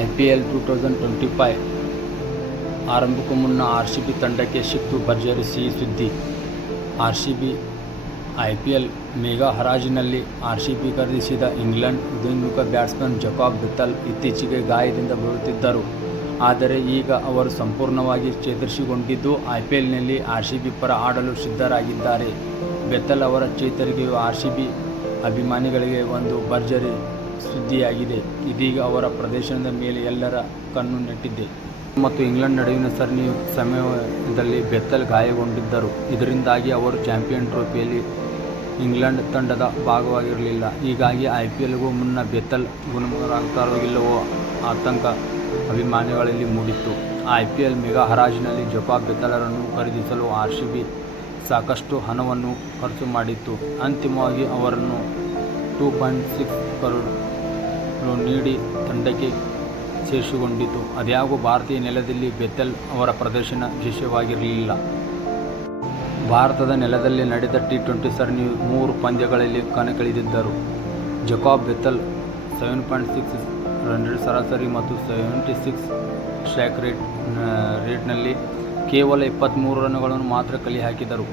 I P L two thousand twenty five ಆರಂಭಕ್ಕೂ ಮುನ್ನ R C B ತಂಡಕ್ಕೆ ಸಿಕ್ತು ಭರ್ಜರಿ ಸಿಹಿ ಸುದ್ದಿ. R C B I P L mega ಹರಾಜಿನಲ್ಲಿ R C B ಖರೀದಿಸಿದ ಇಂಗ್ಲೆಂಡ್ ಉದಯೋನ್ಮುಖ ಬ್ಯಾಟ್ಸ್ಮನ್ ಜಕಾಬ್ ಬಿತ್ತಲ್ ಇತ್ತೀಚೆಗೆ ಗಾಯದಿಂದ ಬರುತ್ತಿದ್ದರು. ಆದರೆ ಈಗ ಅವರು ಸಂಪೂರ್ಣವಾಗಿ ಚೇತರಿಸಿಕೊಂಡಿದ್ದು, ಐ ಪಿ ಎಲ್ನಲ್ಲಿ ಆರ್ ಸಿ ಬಿ ಪರ ಆಡಲು ಸಿದ್ಧರಾಗಿದ್ದಾರೆ. ಬೆತ್ತಲ್ ಅವರ ಚೇತರಿಕೆಯು ಆರ್ ಸಿ ಬಿ ಅಭಿಮಾನಿಗಳಿಗೆ ಒಂದು ಭರ್ಜರಿ ಸುದ್ದಿಯಾಗಿದೆ. ಇದೀಗ ಅವರ ಪ್ರದೇಶದ ಮೇಲೆ ಎಲ್ಲರ ಕಣ್ಣು ನೆಟ್ಟಿದೆ. ಮತ್ತು ಇಂಗ್ಲೆಂಡ್ ನಡುವಿನ ಸರಣಿ ಸಮಯದಲ್ಲಿ ಬೆತ್ತಲ್ ಗಾಯಗೊಂಡಿದ್ದರು. ಇದರಿಂದಾಗಿ ಅವರು ಚಾಂಪಿಯನ್ ಟ್ರೋಫಿಯಲ್ಲಿ ಇಂಗ್ಲೆಂಡ್ ತಂಡದ ಭಾಗವಾಗಿರಲಿಲ್ಲ. ಹೀಗಾಗಿ ಐ ಪಿ ಎಲ್ಗೂ ಮುನ್ನ ಬೆತ್ತಲ್ ಗುಣಮುಖರಾಗ್ತಾರೋ ಇಲ್ಲವೋ ಆತಂಕ ಅಭಿಮಾನಿಗಳಲ್ಲಿ ಮೂಡಿತ್ತು. ಐ ಪಿ ಎಲ್ ಮೆಗಾ ಹರಾಜಿನಲ್ಲಿ ಜಪಾ ಬೆತ್ತಲರನ್ನು ಖರೀದಿಸಲು ಆರ್ ಸಿ ಬಿ ಸಾಕಷ್ಟು ಹಣವನ್ನು ಖರ್ಚು ಮಾಡಿತ್ತು. ಅಂತಿಮವಾಗಿ ಅವರನ್ನು ಟೂ ಪಾಯಿಂಟ್ ಸಿಕ್ಸ್ ಕರೋಡ್ ನೀಡಿ ತಂಡಕ್ಕೆ ಸೇರಿಸಿಕೊಂಡಿತು. ಅದ್ಯಾಗೂ ಭಾರತೀಯ ನೆಲದಲ್ಲಿ ಬೆತ್ತಲ್ ಅವರ ಪ್ರದರ್ಶನ ವಿಶೇಷವಾಗಿರಲಿಲ್ಲ. ಭಾರತದ ನೆಲದಲ್ಲಿ ನಡೆದ ಟಿ ಟ್ವೆಂಟಿ ಸರಣಿಯು ಮೂರು ಪಂದ್ಯಗಳಲ್ಲಿ ಕಣಕ್ಕಿಳಿದಿದ್ದರು. Jacob Bethell seven point six run ಸರಾಸರಿ ಮತ್ತು ಸೆವೆಂಟಿ ಸಿಕ್ಸ್ ಸ್ಟ್ರೈಕ್ ರೇಟ್ ರೇಟ್ನಲ್ಲಿ ಕೇವಲ ಇಪ್ಪತ್ತ್ಮೂರು ರನ್ಗಳನ್ನು ಮಾತ್ರ ಕಲಿ ಹಾಕಿದರು